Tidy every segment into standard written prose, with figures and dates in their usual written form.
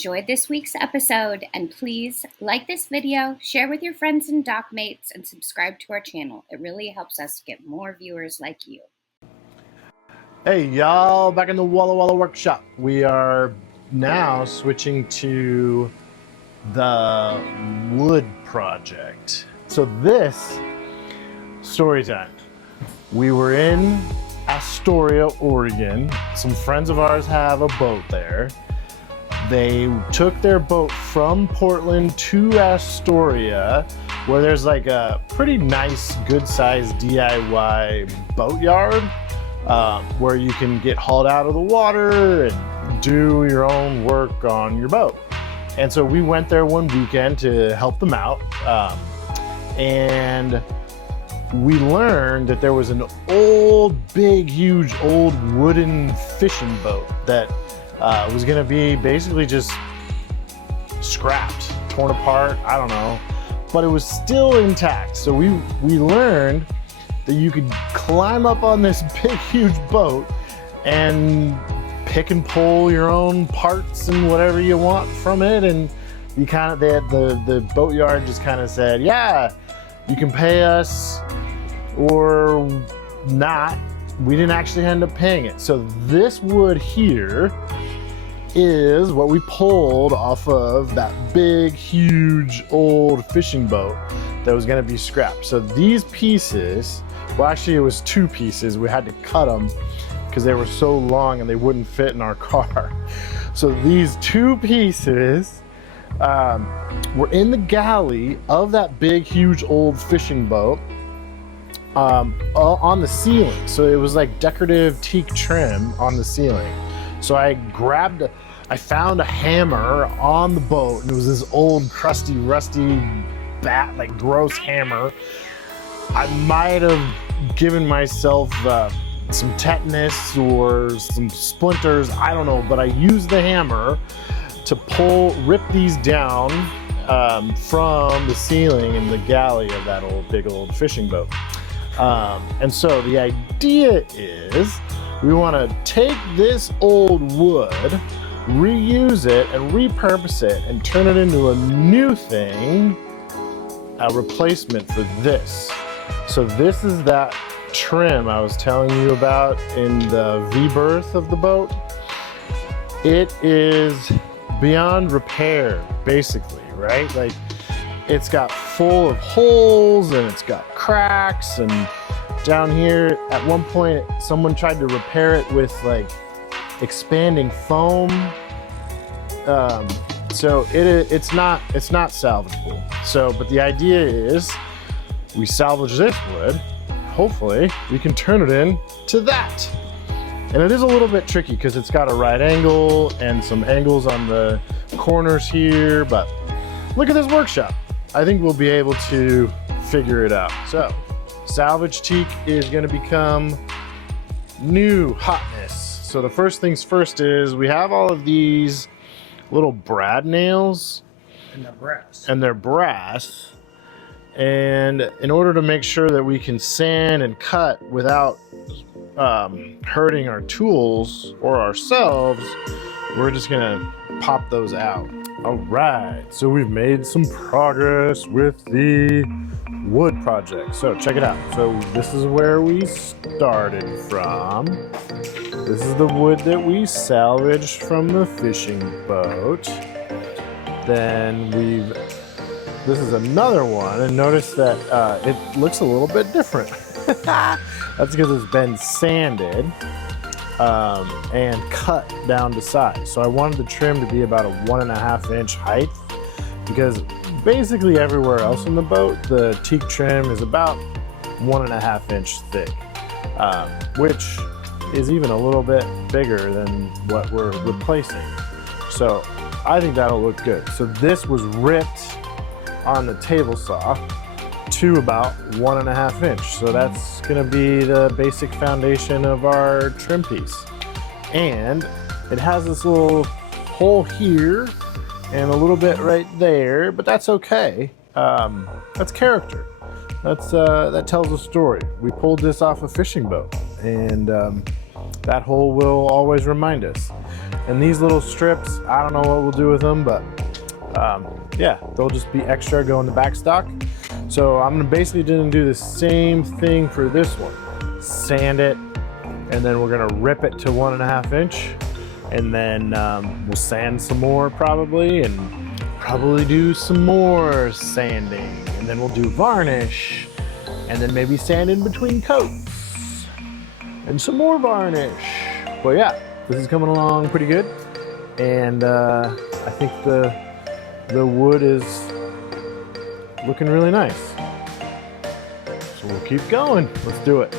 enjoyed this week's episode, and please like this video, share with your friends and dockmates, and subscribe to our channel. It really helps us get more viewers like you. Hey y'all, back in the Walla Walla workshop. We are now switching to the wood project. So this, story time. We were in Astoria, Oregon. Some friends of ours have a boat there. They took their boat from Portland to Astoria, where there's like a pretty nice, good-sized DIY boatyard where you can get hauled out of the water and do your own work on your boat. And so we went there one weekend to help them out, and we learned that there was an old, big, huge, old wooden fishing boat that was gonna be basically just scrapped, torn apart, I don't know, but it was still intact. So we learned that you could climb up on this big, huge boat and pick and pull your own parts and whatever you want from it. And you kind of, the boatyard just kind of said, yeah, you can pay us or not. We didn't actually end up paying it. So this wood here is what we pulled off of that big, huge, old fishing boat that was gonna be scrapped. So these pieces, well, actually it was two pieces. We had to cut them because they were so long and they wouldn't fit in our car. So these two pieces were in the galley of that big, huge, old fishing boat on the ceiling. So it was like decorative teak trim on the ceiling. So I found a hammer on the boat, and it was this old, crusty, rusty, like gross hammer. I might have given myself some tetanus or some splinters, I don't know, but I used the hammer to rip these down from the ceiling in the galley of that big old fishing boat. And so the idea is we want to take this old wood, reuse it and repurpose it and turn it into a new thing, a replacement for this. So this is that trim I was telling you about in the V-berth of the boat. It is beyond repair, basically, right? Like, it's got full of holes and it's got cracks, and down here at one point someone tried to repair it with like expanding foam. So it's not salvageable. So, but the idea is we salvage this wood, hopefully we can turn it into that. And it is a little bit tricky because it's got a right angle and some angles on the corners here, but look at this workshop. I think we'll be able to figure it out. So salvage teak is going to become new hotness. So the first things first is we have all of these little brad nails, and they're brass. And they're brass. And in order to make sure that we can sand and cut without hurting our tools or ourselves, we're just gonna pop those out. All right, so we've made some progress with the wood project. So check it out. So this is where we started from. This is the wood that we salvaged from the fishing boat. Then this is another one, and notice that it looks a little bit different. That's because it's been sanded and cut down to size. So I wanted the trim to be about a 1.5 inch height, because basically everywhere else in the boat, the teak trim is about 1.5 inch thick, which is even a little bit bigger than what we're replacing. So I think that'll look good. So this was ripped on the table saw to about 1.5 inch. So that's gonna be the basic foundation of our trim piece. And it has this little hole here and a little bit right there, but that's okay. That's character. That tells a story. We pulled this off a fishing boat, and that hole will always remind us. And these little strips, I don't know what we'll do with them, but yeah, they'll just be extra, go in the back stock. So I'm gonna basically do the same thing for this one. Sand it, and then we're gonna rip it to 1.5 inch, and then we'll sand some more probably, and probably do some more sanding, and then we'll do varnish, and then maybe sand in between coats, and some more varnish. But yeah, this is coming along pretty good, and I think the wood is looking really nice. So we'll keep going. Let's do it.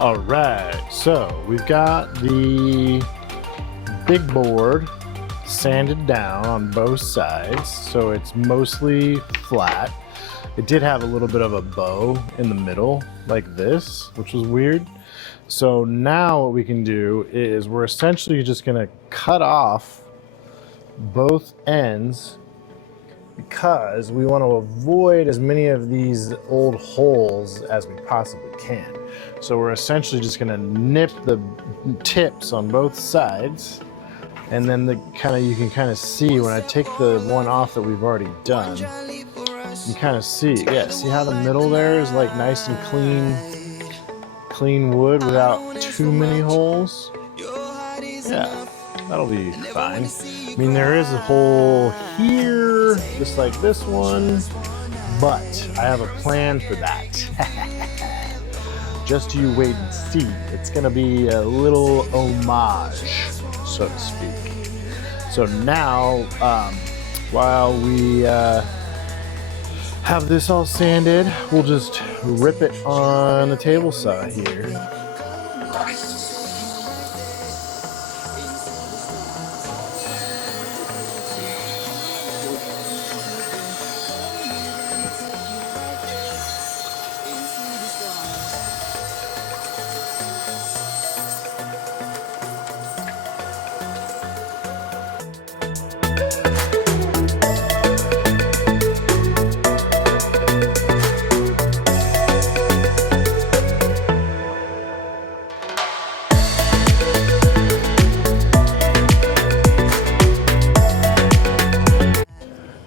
All right, so we've got the big board sanded down on both sides, so it's mostly flat. It did have a little bit of a bow in the middle like this, which was weird. So now what we can do is we're essentially just gonna cut off both ends, because we want to avoid as many of these old holes as we possibly can. So we're essentially just going to nip the tips on both sides, and then you can kind of see when I take the one off that we've already done, you kind of see, yeah, see how the middle there is like nice and clean wood without too many holes? Yeah, that'll be fine. I mean, there is a hole here, just like this one, but I have a plan for that. Just you wait and see. It's gonna be a little homage, so to speak. So now, while we have this all sanded, we'll just rip it on the table saw here.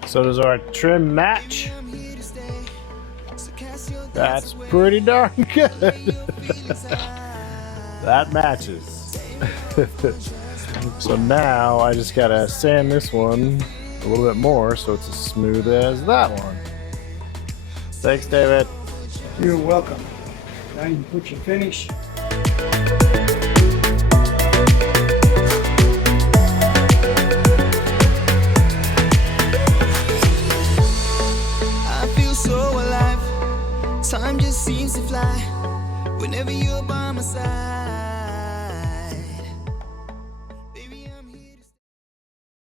So does our trim match? That's pretty darn good. That matches. So now I just gotta sand this one a little bit more so it's as smooth as that one. Thanks, David. You're welcome. Now you can put your finish. Time just seems to fly whenever you're by my side.